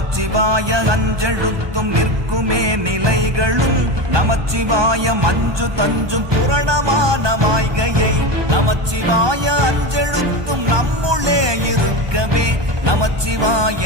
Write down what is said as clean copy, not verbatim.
நமச்சிவாய அஞ்செழுத்தும் நிற்குமே நிலைகளும் நமச்சிவாய மஞ்சு தஞ்சும் புரணமான மாய்கையை நமச்சிவாய அஞ்செழுத்தும் நம்முள்ளே இருக்கவே நமச்சிவாய